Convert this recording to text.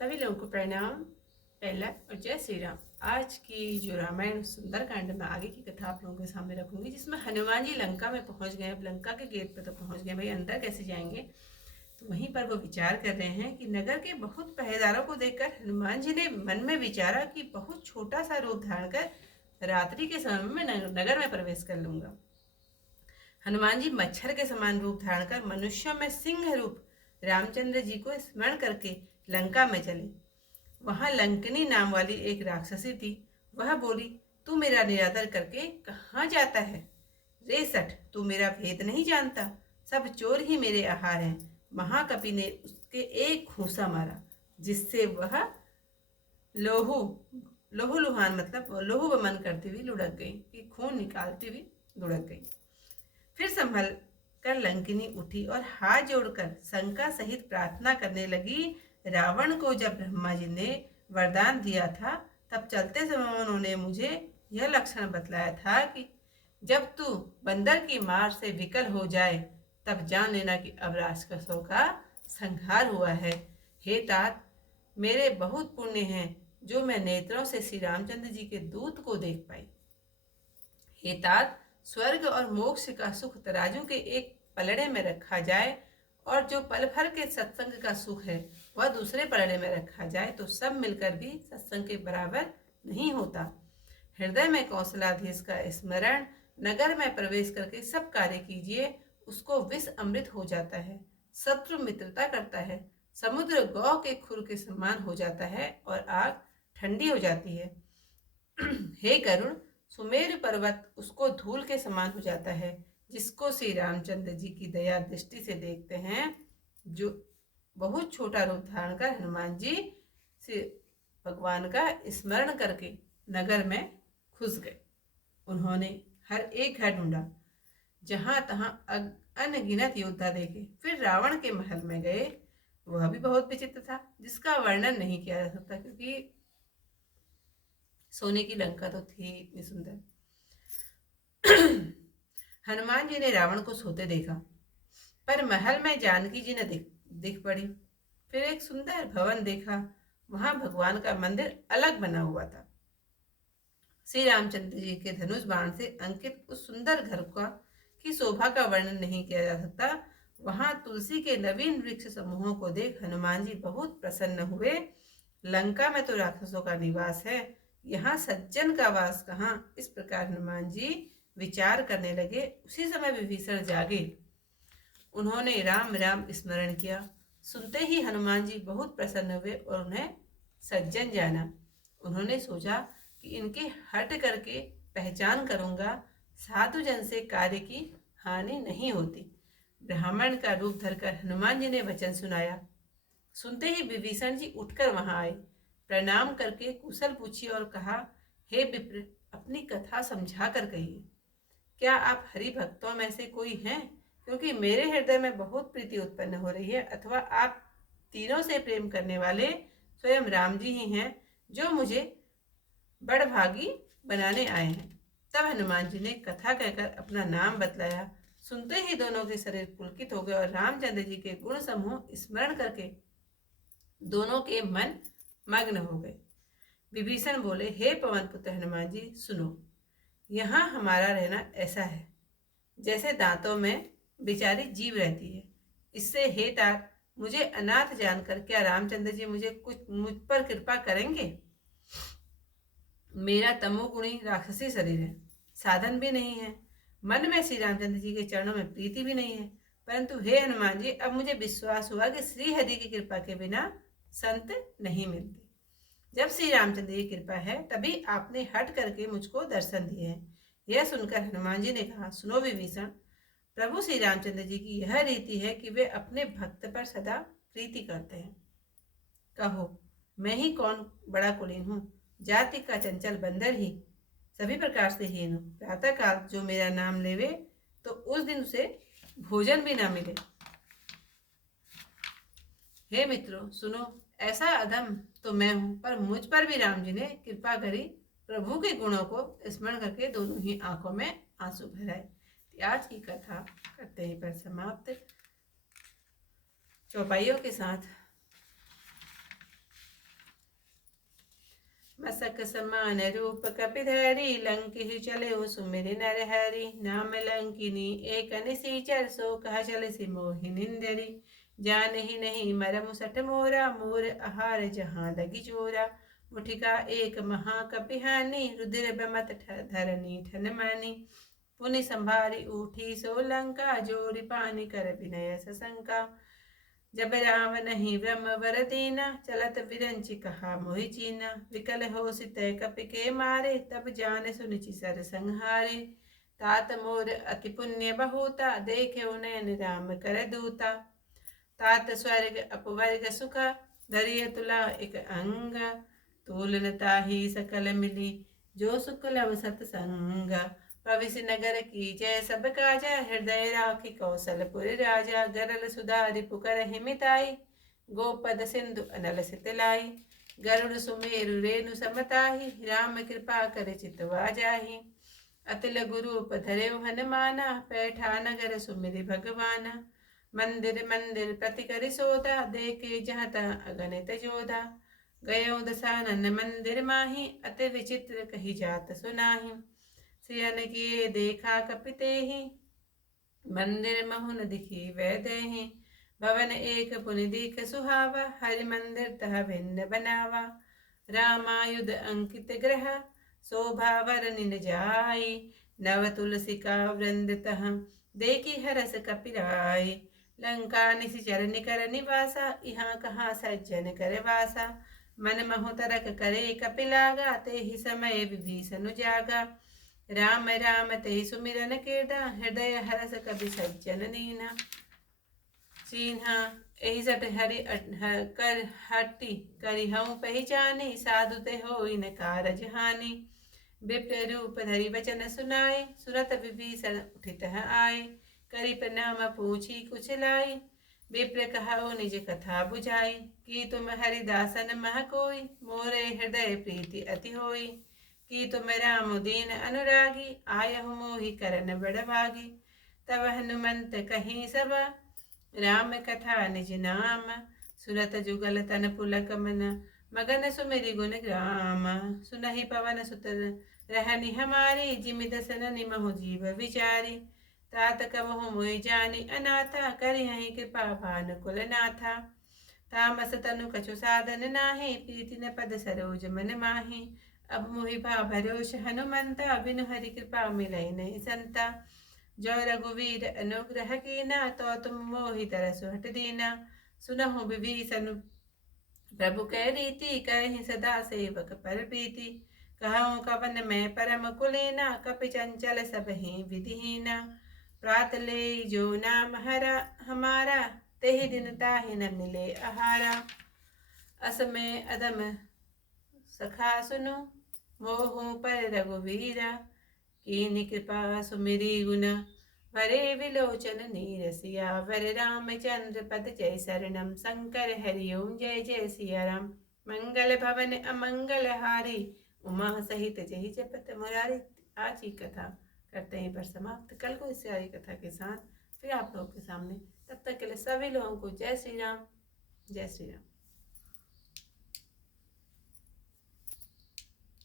सभी लोगों को प्रणाम। पहला और जय श्री राम। आज की जो रामायण सुंदरकांड में आगे की कथा आप लोगों के सामने रखूंगी, जिसमें हनुमान जी लंका में पहुंच गए। अब लंका के गेट पे तो पहुंच गए, भाई अंदर कैसे जाएंगे। तो वहीं पर वो विचार कर रहे हैं कि नगर के बहुत पहरेदारों को देखकर हनुमान जी ने मन में विचारा कि बहुत छोटा सा रूप धारण कर रात्रि के समय में नगर में प्रवेश कर लूंगा। हनुमान जी मच्छर के समान रूप धारण कर मनुष्यों में सिंह रूप रामचंद्र जी को स्मरण करके लंका में चले। वहां लंकिनी नाम वाली एक राक्षसी थी। वह बोली, तू मेरा निरादर करके कहाँ जाता है? रे सठ, तू मेरा भेद नहीं जानता। सब चोर ही मेरे आहार हैं। महाकपि ने उसके एक घूंसा मारा, जिससे वह लोहू लोहू लुहान मतलब लोहू बमन करती हुई लुढ़क गई, कि खून निकालती हुई लुढ़क गई। फिर संभल कर लंकिनी उठी और हाथ जोड़कर शंका सहित प्रार्थना करने लगी। रावण को जब ब्रह्मा जी ने वरदान दिया था, तब चलते समय उन्होंने मुझे यह लक्षण बतलाया था कि जब तू बंदर की मार से विकल हो जाए, तब जान लेना कि अब राक्षसों का संहार हुआ है। हे तात, मेरे बहुत पुण्य हैं जो मैं नेत्रों से श्री रामचंद्र जी के दूत को देख पाई। हे तात, स्वर्ग और मोक्ष का सुख तराजू के एक पलड़े में रखा जाए, और जो पल भर के सत्संग का सुख है वह दूसरे पलड़े में रखा जाए, तो सब मिलकर भी सत्संग के बराबर नहीं होता। हृदय में कौशलाधीश का स्मरण, नगर में प्रवेश करके सब कार्य कीजिए, उसको विष अमृत हो जाता है। शत्रु मित्रता करता है, समुद्र गौ के खुर के समान हो जाता है, और आग ठंडी हो जाती है। हे गरुड़, सुमेरु पर्वत उसको धूल के समान हो जाता है, जिसको श्री रामचंद्र जी की दया दृष्टि से देखते हैं। जो बहुत छोटा रूप धारण कर हनुमान जी से भगवान का स्मरण करके नगर में घुस गए। उन्होंने हर एक घर ढूंढा, जहां तहां अनगिनत योद्धा देखे। फिर रावण के महल में गए। वह भी बहुत विचित्र था, जिसका वर्णन नहीं किया जा सकता, क्योंकि सोने की लंका तो थी इतनी सुंदर। हनुमान जी ने रावण को सोते देखा, पर महल में जानकी जी न दिख पड़ी। फिर एक सुंदर भवन देखा, वहां भगवान का मंदिर अलग बना हुआ था। श्री रामचंद्र जी के धनुष बाण से अंकित उस सुंदर घर की शोभा का वर्णन नहीं किया जा सकता। वहां तुलसी के नवीन वृक्ष समूहों को देख हनुमान जी बहुत प्रसन्न हुए। लंका में तो राक्षसों का निवास है, यहाँ सज्जन का वास कहाँ? इस प्रकार हनुमान जी विचार करने लगे। उसी समय विभीषण जागे। उन्होंने राम राम स्मरण किया। सुनते ही हनुमान जी बहुत प्रसन्न हुए और उन्हें सज्जन जाना। उन्होंने सोचा कि इनके हट करके पहचान करूंगा, साधु जन से कार्य की हानि नहीं होती। ब्राह्मण का रूप धरकर हनुमान जी ने वचन सुनाया। सुनते ही विभीषण जी उठकर वहां आए, प्रणाम करके कुशल पूछी और कहा, हे विप्र, अपनी कथा समझा कर कहिए। क्या आप हरि भक्तों में से कोई हैं? क्योंकि मेरे हृदय में बहुत प्रीति उत्पन्न हो रही है। अथवा आप तीनों से प्रेम करने वाले स्वयं राम जी ही हैं, जो मुझे बड़भागी बनाने आए हैं। तब हनुमान जी ने कथा कहकर अपना नाम बतलाया। सुनते ही दोनों के शरीर पुलकित हो गए और रामचंद्र जी के गुण समूह स्मरण करके दोनों के मन मग्न हो गए। विभीषण बोले, हे पवन पुत्र हनुमान जी, सुनो। यहाँ हमारा रहना ऐसा है जैसे दांतों में बेचारी जीव रहती है। इससे हे तात, मुझे अनाथ जानकर क्या रामचंद्र जी मुझ पर कृपा करेंगे? मेरा तमोगुणी राक्षसी शरीर है, साधन भी नहीं है, मन में श्री रामचंद्र जी के चरणों में प्रीति भी नहीं है। परंतु हे हनुमान जी, अब मुझे विश्वास हुआ कि श्री हरि की कृपा के बिना संत नहीं मिलते। जब श्री रामचंद्र की कृपा है, तभी आपने हट करके मुझको दर्शन दिए हैं। यह सुनकर हनुमान जी ने कहा, सुनो विभीषण, प्रभु श्री रामचंद्र जी की यह रीति है कि वे अपने भक्त पर सदा प्रीति करते हैं। कहो, मैं ही कौन बड़ा कुलीन हूँ, जाति का चंचल बंदर ही, सभी प्रकार से हीन हूँ। प्रातः काल जो मेरा नाम लेवे, तो उस दिन उसे भोजन भी ना मिले। हे मित्रों, सुनो, ऐसा अधम तो मैं हूं, पर मुझ पर भी राम जी ने कृपा करी। प्रभु के गुणों को स्मरण करके दोनों ही आंखों में आंसू भराए। आज की कथा करते ही पर समाप्त। चौपाइयों के साथ मसक समान रूप कपिधरी लंकी चले सुमिर नरहरि नाम लंकिनी एक निसीचर सो कह चल सी मोहिनिंदरी जान ही नहीं मरम सठ मोरा मोर आहार जहाँ लगी चोरा मुठिका एक महाकपिहानी रुधिर बमत धरनी ठन मानी पुनि संभारी उठी सोलंका जोरी पानी कर विनय सशंका जब राम नहीं ब्रह्म वर दीना चलत विरंचि कहा मोहि चीना विकल हो सित कपि के मारे तब जान सुनिचि सर संहारे तात मोर अति पुण्य बहुता देखे नयन राम कर दूता तात स्वर्ग अपवर्ग सुख धरिय तुला एक अंग तोलन ताही सकल मिली जो सुख लव सतसंग भविष्य नगर की जय सब काजा हृदय राखी कौशलपुर राजा गरल सुधारि पुकर हिमिताई गोपद सिंधु अनल सितलाई गरुड़ सुमेरु रेणु समताही राम कृपा कर चितवा जाही अतिल गुरु धरे हनुमाना पैठा नगर सुमिरि भगवाना मंदिर मंदिर प्रति करि सोदा देखे जहता अगणित जोधा गयो दसानन मंदिर माही अति विचित्र कही जात सुनाही सियन किए देखा कपिते ही मंदिर महुन दिखी वैदेही भवन एक पुनि दीख सुहावा हरि मंदिर तह भिन्न बनावा रामायुध अंकित ग्रह शोभा वरनिन जाई नव तुलसी का वृंद तह देखी हरस कपिराई लंका निशिचर निकर निवासा यहाँ कहाँ सज्जन कर वासा मन महु तरक करे कपिलागा ते ही समय विभीषण जागा राम राम ते सुमिरन केदा हृदय हरस कवि सज्जन नीना चीन्हा एहि सट हरि कर हट्टी करि हऊँ पहचानी साधु ते हो इन कारज हानि विप्र रूप धरि वचन सुनाए सुरत विभीषण उठित आए करि प्रणाम पूछी कुछ लाई विप्र कहो निज कथा बुझाई कि तुम हरिदासन मह कोई मोरे हृदय प्रीति अति होई कि तुम राम दीन अनुरागी आयहु मोहि करन बड़भागी तब हनुमंत कहीं सब राम कथा निज नाम सुरत जुगल तन पुलक मन मगन सुमिरि गुण ग्राम सुनहि पवन सुत रहनि हमारी जिमि दसन निमहु जीव विचारी तात कबहु मोहि जानी अनाथा करिहहि कृपा भानु कुल नाथा तामस तनु कछु साधन नाहि प्रीति न पद सरोज मन माही अब मोहि भा भरोष हनुमंता बिनु हरि कृपा मिलई नहीं संता जो रघुवीर अनुग्रह कीना तो तुम मोहि तरसु हट दीना सुनहु विभीषण प्रभु कह रीति कहि सदा सेवक पर प्रीति कहूँ कवन में परम कुलीना कपि चंचल सब ही विधिहीना प्रात ले जो नाम हरा हमारा तेहि दिन ताहि न मिले आहारा असमय अदम सखा सुनु मोहु पर रघुवीरा कीनि कृपा सुमिरि गुण भरे विलोचन नीरसिया वर रामचंद्र पद जय शरणम शंकर हरिओम जय जय सिया राम मंगल भवन अमंगल हारी उमा सहित जय जपत मुरारी। आज की कथा करते हैं पर समाप्त। कल को इससे आई कथा के साथ फिर आप लोगों के सामने, तब तक के लिए सभी लोगों को जय श्री राम, जय श्री राम।